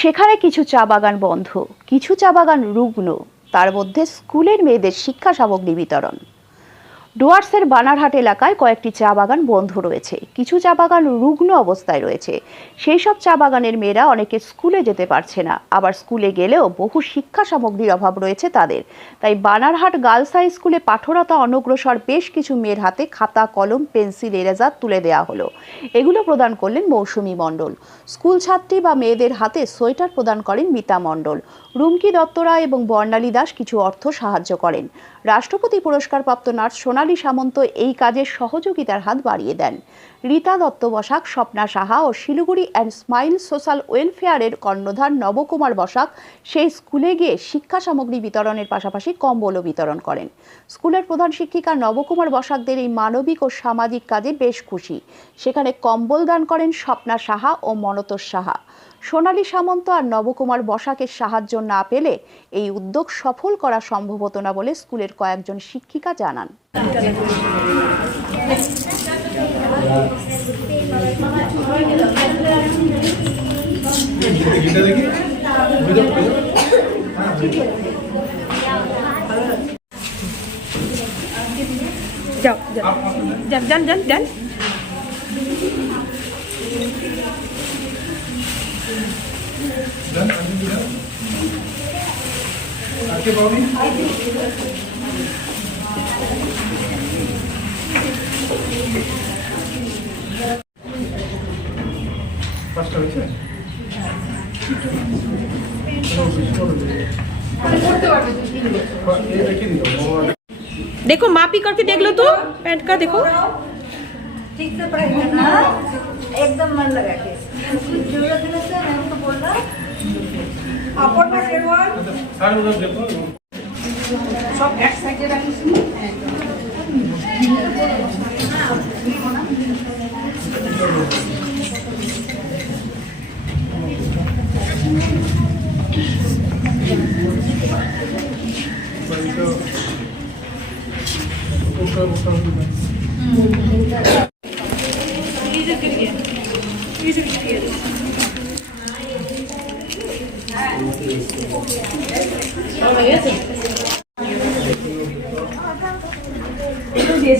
সেখানে কিছু চা বাগান বন্ধ, কিছু চা বাগান রুগ্ন, তার মধ্যে স্কুলের মেয়েদের শিক্ষা সামগ্রী বিতরণ ডুয়ার্সের বানারহাট এলাকায় কয়েকটি চা বাগান বন্ধ রয়েছে। কিছু চা বাগান রুগ্ন অবস্থায় রয়েছে। সেই সব চা বাগানের মেয়েরা অনেকে স্কুলে যেতে পারছে না। আবার স্কুলে গেলেও বহু শিক্ষা সামগ্রীর অভাব রয়েছে তাদের। তাই বানারহাট গার্লস হাই স্কুলে পাঠরতা অনগ্রসর বেশ কিছু মেয়ের হাতে খাতা, কলম, পেন্সিল, এরেজার তুলে দেওয়া হলো। এগুলো প্রদান করলেন মৌসুমী মণ্ডল। স্কুল ছাত্রী বা মেয়েদের হাতে সোয়েটার প্রদান করেন মিতা মণ্ডল। রুমকি দত্তরা এবং বর্ণালী দাস কিছু অর্থ সাহায্য করেন। রাষ্ট্রপতি পুরস্কারপ্রাপ্ত নার্স সোনালী সামন্ত এই কাজে সহযোগিতার হাত বাড়িয়ে দেন। রীতা দত্ত বসাক, স্বপ্না সাহা ও শিলিগুড়ি অ্যান্ড স্মাইল সোশ্যাল ওয়েলফেয়ারের কর্ণধার নবকুমার বসাক সেই স্কুলে গিয়ে শিক্ষা সামগ্রী বিতরণের পাশাপাশি কম্বলও বিতরণ করেন। স্কুলের প্রধান শিক্ষিকা নবকুমার বসাকদের এই মানবিক ও সামাজিক কাজে বেশ খুশি। সেখানে কম্বল দান করেন স্বপ্না সাহা ও মনতোষ সাহা। সোনালী সামন্ত আর নবকুমার বসাকের সাহায্য না পেলে এই উদ্যোগ সফল করা সম্ভব হতো না বলে স্কুলের কয়েকজন শিক্ষিকা জানান। যাও যাও। যান যান যান যান। ডান আগে देखो, मापी करके देख लो तो। पैंट का देखो। ठीक से हाँ? एकदम मन लगा के। ज़रूरत सब एक साइड रखिस हाँ।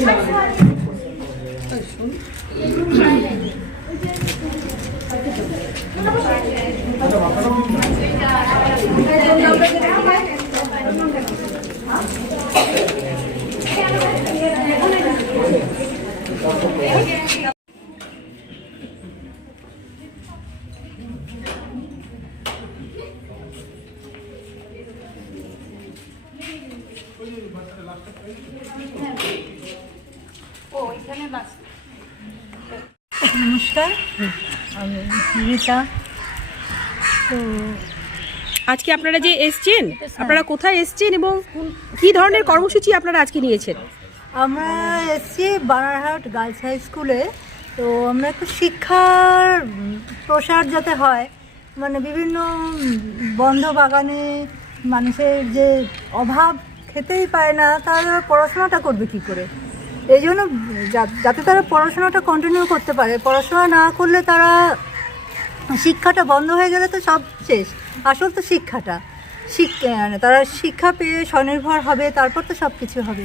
নমস্কার রীতা তো আজকে আপনারা যে এসছেন, আপনারা কোথায় এসছেন এবং কি ধরনের কর্মসূচি আপনারা আজকে নিয়েছেন? আমরা এসেছি বানারহাট গার্লস হাই স্কুলে। তো আমরা একটু শিক্ষার প্রসার যাতে হয় মানে বিভিন্ন বন্ধ বাগানে মানুষের যে অভাব খেতেই পায় না, তারা পড়াশোনাটা করবে কি করে? এই জন্য যাতে তারা পড়াশোনাটা কন্টিনিউ করতে পারে। পড়াশোনা না করলে তারা শিক্ষাটা বন্ধ হয়ে গেলে তো সব শেষ। আসল তো শিক্ষাটা। শিক্ষা মানে তারা শিক্ষা পেয়ে স্বনির্ভর হবে, তারপর তো সব কিছু হবে।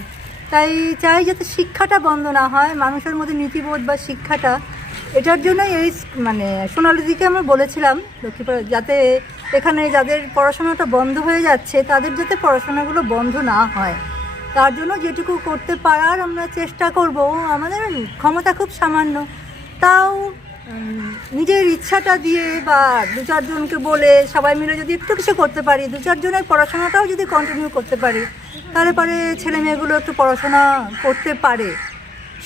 তাই চাই যাতে শিক্ষাটা বন্ধ না হয়, মানুষের মধ্যে নীতিবোধ বা শিক্ষাটা, এটার জন্যই এই মানে সোনালিদিকে আমরা বলেছিলাম, লক্ষ্মীপুর যাতে এখানে যাদের পড়াশোনাটা বন্ধ হয়ে যাচ্ছে, তাদের যাতে পড়াশোনাগুলো বন্ধ না হয়। তার জন্য যেটুকু করতে পারার আমরা চেষ্টা করব। আমাদের ক্ষমতা খুব সামান্য। তাও নিজের ইচ্ছাটা দিয়ে বা দু চারজনকে বলে সবাই মিলে যদি একটু কিছু করতে পারি দু চারজনের পড়াশোনাটাও যদি কন্টিনিউ করতে পারি তাহলে পরে ছেলে মেয়েগুলো একটু পড়াশোনা করতে পারে।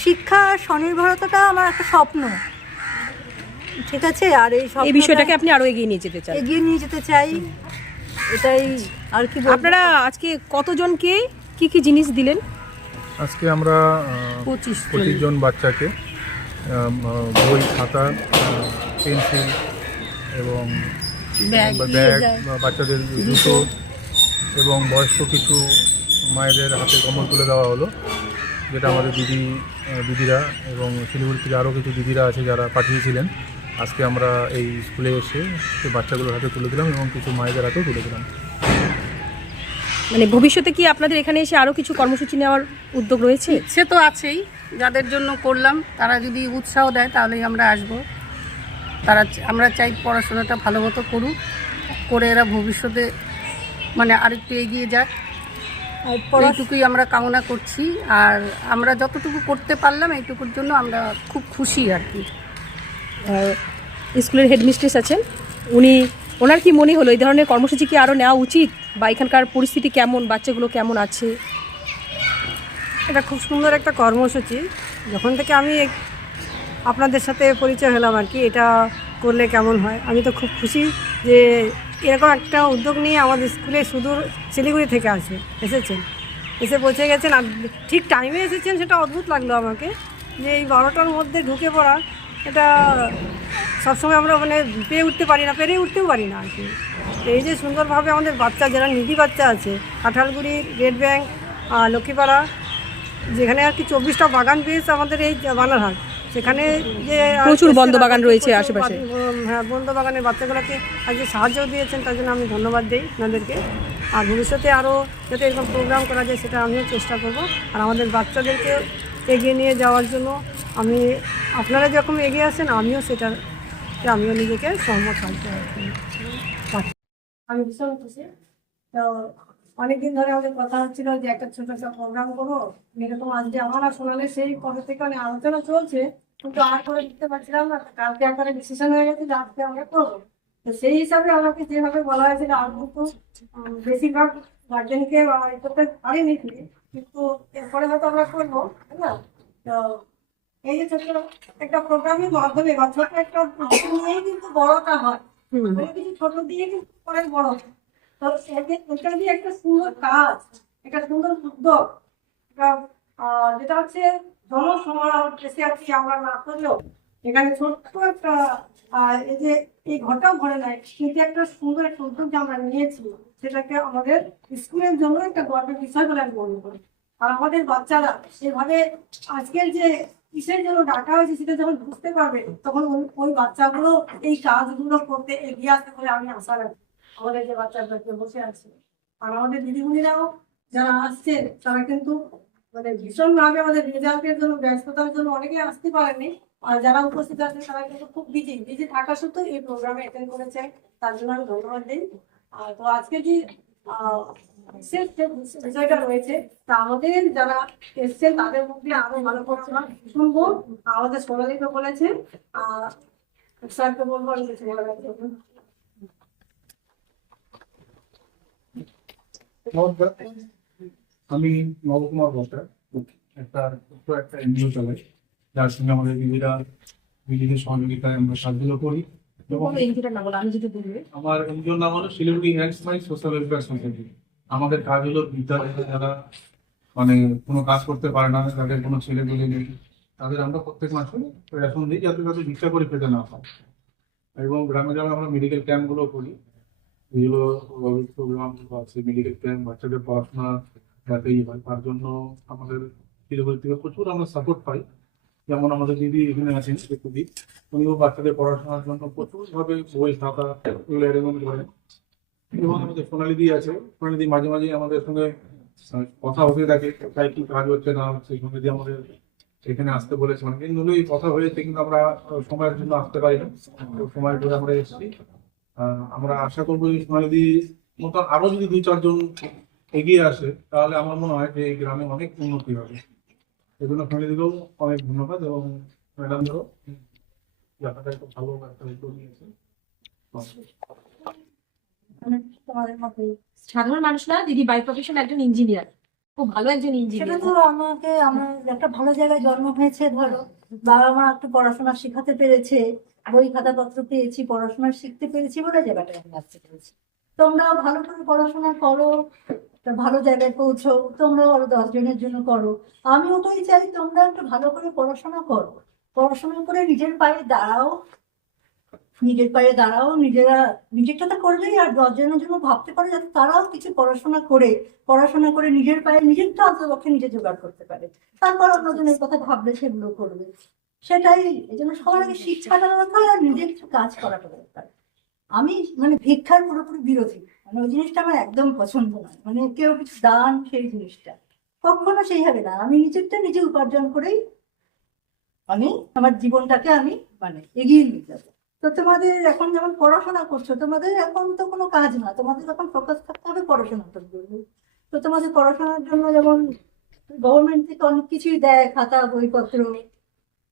শিক্ষা স্বনির্ভরতাটা আমার একটা স্বপ্ন। ঠিক আছে? আর এই এই বিষয়টাকে আপনি আরও এগিয়ে নিয়ে যেতে চান। এগিয়ে নিয়ে যেতে চাই। এটাই আর কি বলব? আপনারা আজকে কতজনকে কি কি জিনিস দিলেন? আজকে আমরা পঁচিশ জন। পঁচিশ জন বাচ্চাকে বই খাতা পেন্সিল এবং ব্যাগ বাচ্চাদের জুতো এবং বয়স্ক কিছু মায়েদের হাতে কম্বল তুলে দেওয়া হলো যেটা আমাদের দিদি দিদিরা এবং শিলিগুড়ি থেকে আরও কিছু দিদিরা আছে যারা পাঠিয়েছিলেন। আজকে আমরা এই স্কুলে এসে সেই বাচ্চাগুলোর হাতে তুলে দিলাম এবং কিছু মায়েদের হাতেও তুলে দিলাম। মানে ভবিষ্যতে কি আপনাদের এখানে এসে আরও কিছু কর্মসূচি নেওয়ার উদ্যোগ রয়েছে? সে তো আছেই যাদের জন্য করলাম তারা যদি উৎসাহ দেয় তাহলেই আমরা আসব। তারা আমরা চাই পড়াশোনাটা ভালো মতো করুক করে এরা ভবিষ্যতে মানে আরেকটু এগিয়ে যাক। এইটুকুই আমরা কামনা করছি আর আমরা যতটুকু করতে পারলাম এইটুকুর জন্য আমরা খুব খুশি আর কি। স্কুলের হেডমিস্ট্রেস আছেন উনি ওনার কি মনে হলো? এই ধরনের কর্মসূচি কি আরও নেওয়া উচিত? বা এখানকার পরিস্থিতি কেমন? বাচ্চাগুলো কেমন আছে? এটা খুব সুন্দর একটা কর্মসূচি। যখন থেকে আমি আপনাদের সাথে পরিচয় হলাম আর কি, এটা করলে কেমন হয়? আমি তো খুব খুশি যে এরকম একটা উদ্যোগ নিয়ে আমাদের স্কুলে সুদূর শিলিগুড়ি থেকে আসে, এসেছেন। এসে পৌঁছে গেছেন আর ঠিক টাইমে এসেছেন, সেটা অদ্ভুত লাগল আমাকে। যে এই বারোটার মধ্যে ঢুকে পড়া, এটা সবসময় আমরা মানে পেয়ে উঠতে পারি না পেরে উঠতেও পারি না আর কি। এই যে সুন্দরভাবে আমাদের বাচ্চা যারা নিধি বাচ্চা আছে কাঁঠালগুড়ি রেড ব্যাংক লক্ষ্মীপাড়া যেখানে আর কি চব্বিশটা বাগান পেয়েছে আমাদের এই বানারহাট সেখানে যে প্রচুর বন্ধ বাগান রয়েছে আশেপাশে। হ্যাঁ বন্ধ বাগানের বাচ্চাগুলোকে আজকে সাহায্য দিয়েছেন তার জন্য আমি ধন্যবাদ দিই আপনাদেরকে। আর ভবিষ্যতে আরও যাতে এরকম প্রোগ্রাম করা যায় সেটা আমিও চেষ্টা করব। আর আমাদের বাচ্চাদেরকে এগিয়ে নিয়ে যাওয়ার জন্য আমি, আপনারা যখন এগিয়ে আসেন, আমিও সেটা আমিও নিজেকে সহমত থাকতে আমি ভীষণ খুশি। তো অনেকদিন ধরে আমাদের কথা হচ্ছিল যে একটা ছোট একটা প্রোগ্রাম করব। এরকম আজকে আমার আর শোনালে সেই কবে থেকে অনেক আলোচনা চলছে। কিন্তু আর করে দিতে পারছিলাম না। কালকে একবারে ডিসিশন হয়ে গেছে যে আজকে আমরা করব। তো সেই হিসাবে আমাকে যেভাবে বলা হয়েছিল আর কিন্তু বেশিরভাগ গার্জেনকে করতে পারিনি। কিন্তু এরপরে হয়তো আমরা করব, তাই না? তো এই যে ছোট একটা প্রোগ্রামের মাধ্যমে বা ছোট একটা নিয়েই কিন্তু বড়টা হয়। কোনো কিছু ছোট দিয়ে কিন্তু পরে বড়। তো এটা দিয়ে একটা সুন্দর কাজ একটা সুন্দর উদ্যোগ। যেটা হচ্ছে জনসমাজ দেশে আছি আমরা না করলেও এখানে ছোট্ট একটা এই যে এই ঘরটাও ভরে নাই কিন্তু একটা সুন্দর একটা উদ্যোগ যে আমরা নিয়েছি। সেটাকে আমাদের স্কুলের জন্য একটা গর্বের বিষয় বলে আমি মনে করি। আর আমাদের বাচ্চারা সেভাবে আজকের যে কিসের জন্য ডাকা হয়েছে সেটা যখন বুঝতে পারবে, তখন ওই- বাচ্চাগুলো এই কাজগুলো করতে এগিয়ে আসবে বলে আমি আশা রাখি। আমাদের যে বাচ্চাদেরকে বসে আছে। আর আমাদের দিদিমণিরাও যারা আসছেন তারা কিন্তু মানে ভীষণ ভাবে আমাদের রেজাল্টের জন্য, ব্যস্ততার জন্য অনেকে আসতে পারেনি আর যারা উপস্থিত আছেন, তারা কিন্তু খুব বিজি বিজি থাকা সত্ত্বেও এই প্রোগ্রামে অ্যাটেন্ড করেছেন। তার জন্য আমি ধন্যবাদ দিই। আর তো আজকে যে বিষয়টা রয়েছে তা আমাদের যারা এসছেন তাদের মধ্যে আরও ভালো করে শুনব আমাদের সোনালিকে বলেছে স্যারকে বলব আমি কিছু বলার আমি নবকুমার ভট্টার একটা একটা এনজিও চালাই। যার সঙ্গে আমাদের দিদিরা দিদিদের সহযোগিতায় আমরা কাজগুলো করি। আমার এনজিওর নাম হলো Siliguri hand smile social welfare society আমাদের কাজ হলো বিদ্যালয়ে যারা মানে কোনো কাজ করতে পারে না তাদের কোনো ছেলে পেলে নেই তাদের আমরা প্রত্যেক মাসে রেশন দিই যাতে তাদের ভিক্ষা করে পেতে না হয় এবং গ্রামে গ্রামে আমরা মেডিকেল ক্যাম্পগুলো করি। যেগুলো প্রোগ্রাম আছে মেডিকেল ক্যাম্প বাচ্চাদের পড়াশোনা যাতেই হয় তার জন্য আমাদের শিলিগুড়ি থেকে প্রচুর আমরা সাপোর্ট পাই। যেমন আমাদের দিদি এখানে আছেন দিদি উনিও বাচ্চাদের পড়াশোনার জন্য প্রচুর ভাবে বই, খাতা এগুলো অ্যারেঞ্জমেন্ট করেন। এবং আমাদের সোনালি দি আছে। সোনালি দি মাঝে মাঝে আমাদের সঙ্গে কথা হতে থাকে, কোথায় কি কাজ হচ্ছে, না হচ্ছে সোনালিদি আমাদের এখানে আসতে বলেছে। অনেকদিন ধরেই কথা হয়েছে, কিন্তু আমরা সময়ের জন্য আসতে পারি না সময় ধরে আমরা এসেছি। আমরা আশা করব যে সোনালি মতন আরও যদি দুই, চারজন এগিয়ে আসে, তাহলে আমার মনে হয় যে এই গ্রামে অনেক উন্নতি হবে। সোনালি দিকেও অনেক ধন্যবাদ এবং ম্যাডামদেরও ব্যাপারটা একটু ভালো একটা উদ্যোগ নিয়েছে সাধারণ মানুষ না দিদি বাই প্রফেশন একজন ইঞ্জিনিয়ার খুব ভালো একজন সেটা ইঞ্জিনিয়ার তো আমাকে আমার একটা ভালো জায়গায় জন্ম হয়েছে ধরো। বাবা মা একটু পড়াশোনা শেখাতে পেরেছে বই খাতাপত্র পেয়েছি পড়াশোনা শিখতে পেরেছি বলে জায়গাটা আমি আসতে পেরেছি তোমরাও ভালো করে পড়াশোনা করো একটা ভালো জায়গায় পৌঁছো তোমরাও আরও দশ জনের জন্য করো। আমিও তোই চাই তোমরা একটু ভালো করে পড়াশোনা করো। পড়াশোনা করে নিজের পায়ে দাঁড়াও, নিজের পায়ে দাঁড়াও, নিজেরা, নিজেরটা তো করলেই আর দশজনের জন্য ভাবতে পারে যাতে তারাও কিছু পড়াশোনা করে পড়াশোনা করে নিজের পায়ে নিজের তো অন্তপক্ষে নিজে জোগাড় করতে পারে। তারপর অন্যজনের কথা ভাবলে সেগুলো করবে। সেটাই, এই জন্য সবার আগে শিক্ষাটা দরকার আর নিজের কিছু কাজ করাটা দরকার। আমি মানে ভিক্ষার পুরোপুরি বিরোধী। মানে ওই জিনিসটা আমার একদম পছন্দ নয়। মানে কেউ কিছু দান সেই জিনিসটা। কখনো সেই হবে না। আমি নিজেরটা নিজে উপার্জন করেই আমি আমার জীবনটাকে আমি মানে এগিয়ে নিয়ে যাব। তো তোমাদের এখন যেমন পড়াশোনা করছ, তোমাদের এখন তো কোনো কাজ না। তোমাদের এখন ফোকাস থাকতে হবে পড়াশোনাটার জন্য তো তোমাদের পড়াশোনার জন্য যেমন গভর্নমেন্ট থেকে অনেক কিছুই দেয়, খাতা, বইপত্র।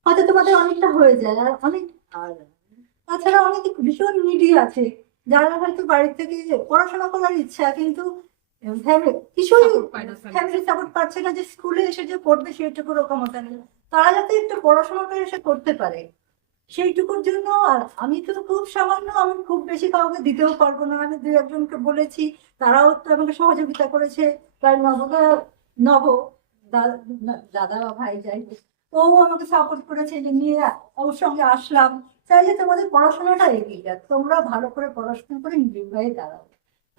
হয়তো তোমাদের অনেকটা হয়ে যায়। আর অনেক আর তাছাড়া অনেক ভীষণ নিডি আছে। যারা হয়তো বাড়ি থেকে পড়াশোনা করার ইচ্ছা কিন্তু কিছুই না ফ্যামিলি সাপোর্ট পাচ্ছে না যে স্কুলে এসে যে পড়বে সেইটুকুরও ক্ষমতা নেই। তারা যাতে একটু পড়াশোনাটা এসে করতে পারে। সেইটুকুর জন্য আর আমি তো খুব সামান্য আমি খুব বেশি কাউকে দিতেও পারব না। আমি দু একজনকে বলেছি তারাও তো আমাকে সহযোগিতা করেছে। প্রায় নবদা নব দাদা বা ভাই যাই ও আমাকে সাপোর্ট করেছে, যে নিয়ে ওর সঙ্গে আসলাম। চাই যে তোমাদের পড়াশোনাটা এগিয়ে যাক, তোমরা ভালো করে পড়াশোনা করে গায়ে দাঁড়াও।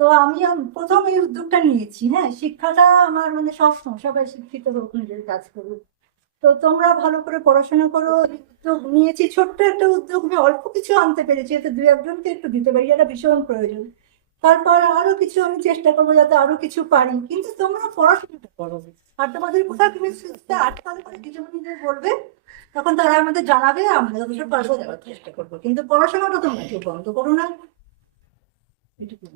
তো আমি প্রথম এই উদ্যোগটা নিয়েছি হ্যাঁ? শিক্ষাটা আমার মানে সবসময়, সবাই শিক্ষিত হোক, নিজের কাজ করুক। তো তোমরা ভালো করে পড়াশোনা করো উদ্যোগ নিয়েছি। ছোট্ট একটা উদ্যোগ, আমি অল্প কিছু আনতে পেরেছি, এতে দু একজনকে একটু দিতে পারি, এটা ভীষণ প্রয়োজন। তারপর আরও কিছু আমি চেষ্টা করব যাতে আরও কিছু পারি। কিন্তু তোমরা পড়াশোনাটা করো। আর তোমাদের কোথাও তুমি আটকাল করে কিছু বলবে, তখন তারা আমাদের জানাবে, আমরা তোমাদের পাশে দেওয়ার চেষ্টা করব। কিন্তু পড়াশোনাটা তোমরা কেউ বন্ধ করো না। এটুকু